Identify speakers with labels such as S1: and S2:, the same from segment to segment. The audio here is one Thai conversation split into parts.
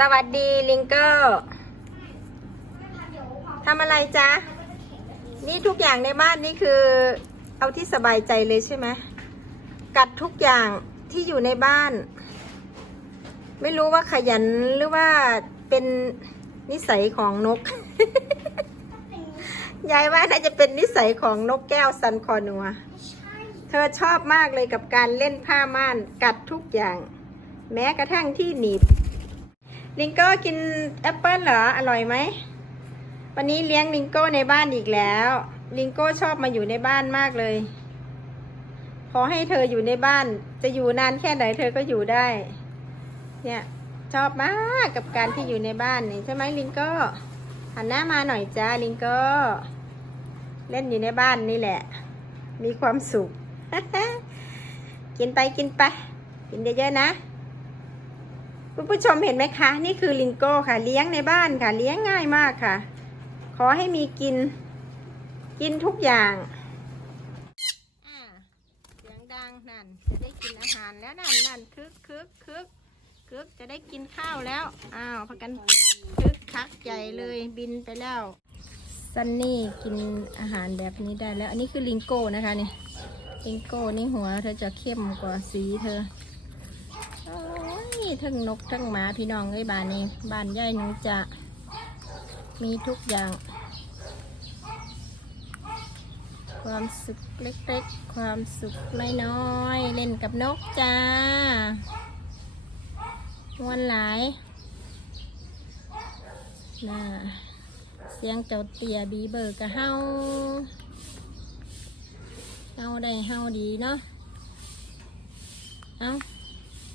S1: สวัสดีลิงเกอร์ทำอะไรจ๊ะ นี่ทุกอย่างในบ้านนี่คือ เอาที่สบายใจเลยใช่ไหมกัดทุกอย่างที่อยู่ในบ้าน ไม่รู้ว่าขยันหรือว่าเป็นนิสัยของนก ยายว่าน่าจะเป็นนิสัยของนกแก้วซันคอนัว เธอชอบมากเลยกับการเล่นผ้าม่าน กัดทุกอย่าง แม้กระทั่งที่หนีบ ลิงโก้กินแอปเปิ้ลเหรอ อร่อยไหม วันนี้เลี้ยงลิงโก้ในบ้านอีกแล้ว ลิงโก้ชอบมาอยู่ในบ้านมากเลย ขอให้เธออยู่ในบ้าน จะอยู่นานแค่ไหนเธอก็อยู่ได้ เนี่ย ชอบมากกับการที่อยู่ในบ้านนี่ใช่ไหมลิงโก้หันหน้ามาหน่อยจ้าลิงโก้เล่นอยู่ในบ้านนี่แหละ มีความสุข กินไปกินไป กินเยอะๆนะ คุณผู้ชมเห็นไหมคะ นี่คือลิงโก้ค่ะ เลี้ยงในบ้านค่ะ เลี้ยงง่ายมากค่ะ ขอให้มีกิน กินทุกอย่างอ่าเสียงดังนั่น จะได้กินอาหารแล้วนั่นนั่นคึกคึกคึกคึกจะได้กินข้าวแล้ว อ้าวพักกันคึกคักใหญ่เลยบินไปแล้วซันนี่กินอาหารแบบนี้ได้แล้ว อันนี้คือลิงโก้นะคะเนี่ยลิงโก้นี่หัวเธอจะเข้มกว่าสีเธอโอ้ย ทั้งนกทั้งหมาพี่น้องเอ้ยบ้านนี้ บ้านย่ายหนูจะมีทุกอย่าง ความสุขเล็กๆ ความสุขน้อยๆ เล่นกับนกจ้าวันหลายน่าเสียงเจ้าเตี่ยบีเบอร์กะเฮาเฮาได้เฮาดีเนาะ เอา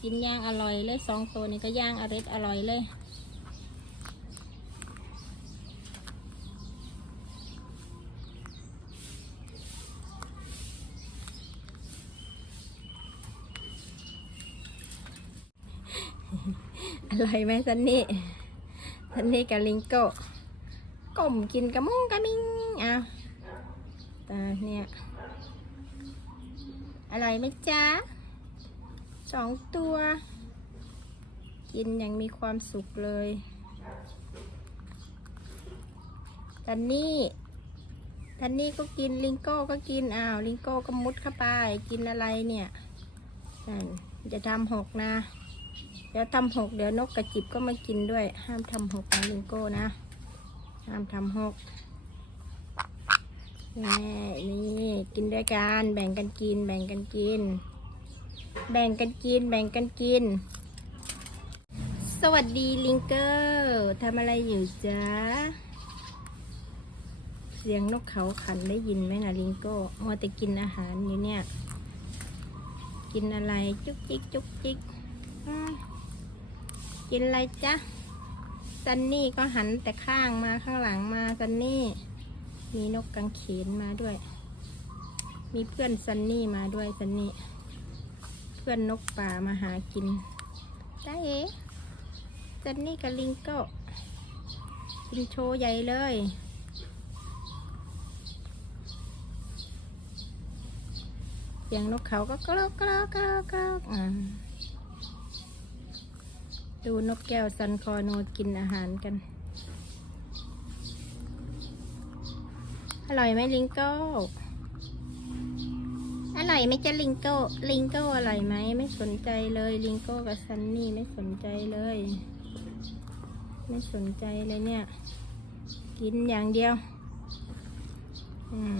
S1: กินย่างอร่อยเลยสองตัวนี้ก็ย่างอร่อยอร่อยเลย อร่อยไหมซันนี่ซันนี่กับลิงโก้ก้มกินกระมุงกระมิงอะตาเนี่ย อร่อยไหมจ๊ะ สองตัว กินอย่างมีความสุขเลยทันนี่ทันนี่ก็กินลิงโก้ก็กินอ้าวลิงโก้ก็มุดเข้าไป กินอะไรเนี่ยนั่นจะทำหกนะเดี๋ยวทำหกเดี๋ยวนกกระจิบก็มากินด้วย ห้ามทำหกนะลิงโก้นะ ห้ามทำหกแน่นี่กินด้วยกันแบ่งกันกิน แบ่งกันกิน แบ่งกันกิน แบ่งกันกิน สวัสดีลิงเกอร์ทำอะไรอยู่จ๊ะ เสียงนกเขาขันได้ยินไหมนะลิงโก้มัวแต่กินอาหารอยู่เนี่ย กินอะไรจุกจิกจุกจิกกินอะไรจ๊ะซันนี่ก็หันแต่ข้างมาข้างหลังมาซันนี่ มีนกกังเขนมาด้วย มีเพื่อนซันนี่มาด้วยซันนี่ เพื่อนนกป่ามาหากินได้เอ๋จันนี่กับลิงก็กินโชว์ใหญ่เลยเสียงนกเขาก็กรอกกรอกกรอกกรอกอ่าดูนกแก้วซันคอโนกินอาหารกัน อร่อยไหมลิงโก้ ร่อยไหมจ๊ะลิงโก้ลิงโก้อร่อยไหมไม่สนใจเลย ลิงโก้กับซันนี่ไม่สนใจเลย ไม่สนใจเลยเนี่ย กินอย่างเดียว อืม